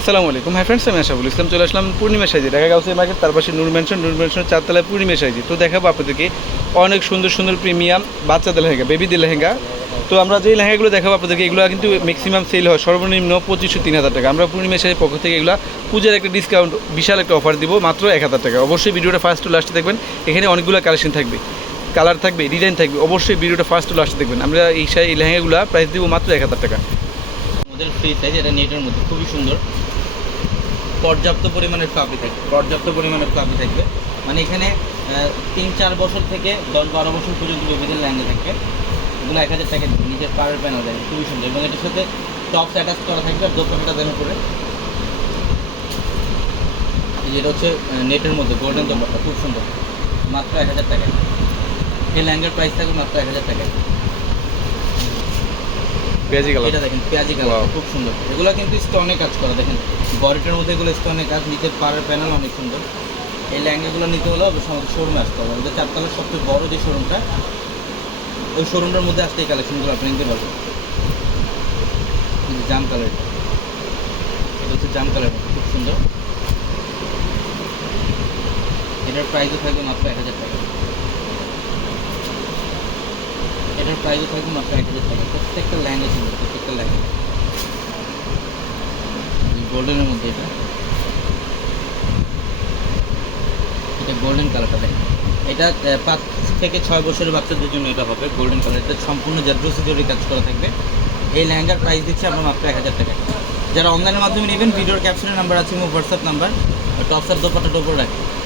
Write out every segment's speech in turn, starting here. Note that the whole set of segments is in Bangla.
আসসালামু আলাইকুম। হ্যাঁ ফ্রেন্ডস আমি আশাফুল ইসলাম চলে আসলাম পূর্ণিমা সাইজে ঢাকা গাউসি মার্কেট তার পাশে নূর ম্যানশন নূর ম্যানশন চারতলায় পূর্ণিমা সাইজে। তো দেখাবো আপনাদেরকে অনেক সুন্দর সুন্দর প্রিমিয়াম বাচ্চাদের লেহেঙ্গা বেবিদের লেহেঙ্গা। তো আমরা যে লেহেঙ্গাগুলো দেখাবো আপনাদেরকে, এগুলো কিন্তু ম্যাক্সিমাম সেল হয় সর্বনিম্ন পঁচিশশো তিন হাজার টাকা। আমরা পূর্ণিমা সাইজের পক্ষ থেকে এগুলো পূজার একটা ডিসকাউন্ট বিশাল একটা অফার দিব, মাত্র এক হাজার টাকা। অবশ্যই ভিডিওটা ফার্স্ট টু লাস্টে দেখবেন, এখানে অনেকগুলো কালেকশন থাকবে। কালার থাকবে ডিজাইন থাকবে, অবশ্যই ভিডিওটা ফার্স্ট টু লাস্টে দেখবেন। আমরা এই এই লেহেঙ্গাগুলো প্রাইস দিব মাত্র এক হাজার টাকা। আমাদের ফ্রি সাইজ এটা নেটের মধ্যে, খুবই সুন্দর। পর্যাপ্ত পরিমাণের ফ্লাপি থাকবে, পর্যাপ্ত পরিমাণের ফ্লাপি থাকবে। মানে এখানে তিন চার বছর থেকে দশ বারো বছর পর্যন্ত বেবিদের ল্যাঙ্গে থাকবে। এগুলো এক হাজার টাকা নিজের পাড়ের প্যানেল দেয় খুবই সুন্দর। এবং এটার সাথে টপস অ্যাটাচ করা থাকবে আর দোকানটা দেন উপরে। যেটা হচ্ছে নেটের মধ্যে গোল্ডেন দোকানটা খুব সুন্দর। মাত্র এক হাজার টাকা এই ল্যাঙ্গের প্রাইস থাকবে মাত্র এক হাজার টাকা পেঁয়াজি কালার। এটা দেখেন পেঁয়াজি কালার খুব সুন্দর। এগুলো কিন্তু স্টোনে কাজ করা। দেখেন বডিটার মধ্যে এগুলো স্টোনে কাজ নিচের পাড়ের প্যানেল অনেক সুন্দর। এই ল্যাঙ্গাগুলো নিতে হলে অবশ্যই আমাদের শোরুমে আসতে হবে। আমাদের চারতলার সবচেয়ে বড় যে শোরুমটা ওই শোরুমটার মধ্যে আসতে এই কালেকশনগুলো আপনি নিতে পারবেন। জাম কালার এটা। হচ্ছে জাম কালার খুব সুন্দর। এটার প্রাইসও থাকবে মাত্র এক হাজার টাকা এটার প্রাইসও থাকবে মাত্র এক হাজার টাকা প্রত্যেকটা ল্যাঙ্গা সুন্দর প্রত্যেকটা ল্যাঙ্গা গোল্ডেনের মধ্যে এটা। এটা গোল্ডেন কালারটা দেখেন। এটা পাঁচ থেকে ছয় বছরের বাচ্চাদের জন্য এটা হবে গোল্ডেন কালার এটা সম্পূর্ণ জাদ্রোসি জরি কাজ করা থাকবে। এই লেহেঙ্গার প্রাইস দিচ্ছে আমরা মাত্র এক হাজার টাকা যারা অনলাইনের মাধ্যমে নেবেন ভিডিওর ক্যাপশনের নাম্বার আছে এবং হোয়াটসঅ্যাপ নাম্বার টপসার দোপাটা ডোপর রাখে। এই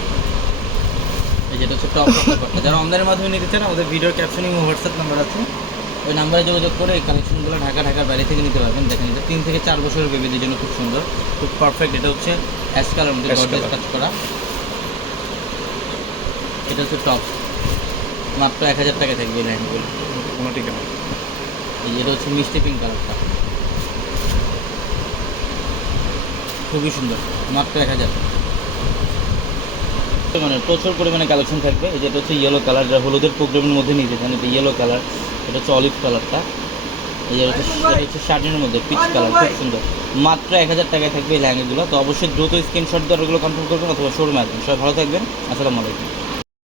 যেটা হচ্ছে টপ দোপাটা যারা অনলাইনের মাধ্যমে নিতে চান আমাদের ভিডিওর ক্যাপশনে এবং হোয়াটসঅ্যাপ নাম্বার আছে। ওই নাম্বারে যোগাযোগ করে এই কালেকশনগুলো ঢাকা ঢাকার বাইরে থেকে নিতে পারবেন। দেখেন এটা তিন থেকে চার বছরের বেবিদের জন্য খুব সুন্দর খুব পারফেক্ট এটা হচ্ছে অ্যাশ কালার মধ্যে Ash কাজ করা। এটা হচ্ছে টপ মাত্র এক হাজার টাকা থাকবে এই লাইনগুলো কোনো ঠিকানা এই যেটা হচ্ছে মিষ্টি পিঙ্ক কালারটা খুবই সুন্দর। মাত্র এক হাজার। মানে প্রচুর পরিমাণে কালেকশন থাকবে। এই যেটা হচ্ছে ইয়েলো কালার যা হলুদের প্রোগ্রামের মধ্যে নিয়ে যেতেন এটা ইয়েলো কালার এটা হচ্ছে অলিভ কালারটা এই যে হচ্ছে শার্টের মধ্যে পিচ কালার খুব সুন্দর। মাত্র এক হাজার টাকায় থাকবে এই ল্যাঙ্গাগুলো তো অবশ্যই দ্রুত স্ক্রিনশট দ্বারা ওগুলো কনফার্ম করবেন অথবা শোরুমে আসবেন। সবাই ভালো থাকবেন। আসসালামু আলাইকুম।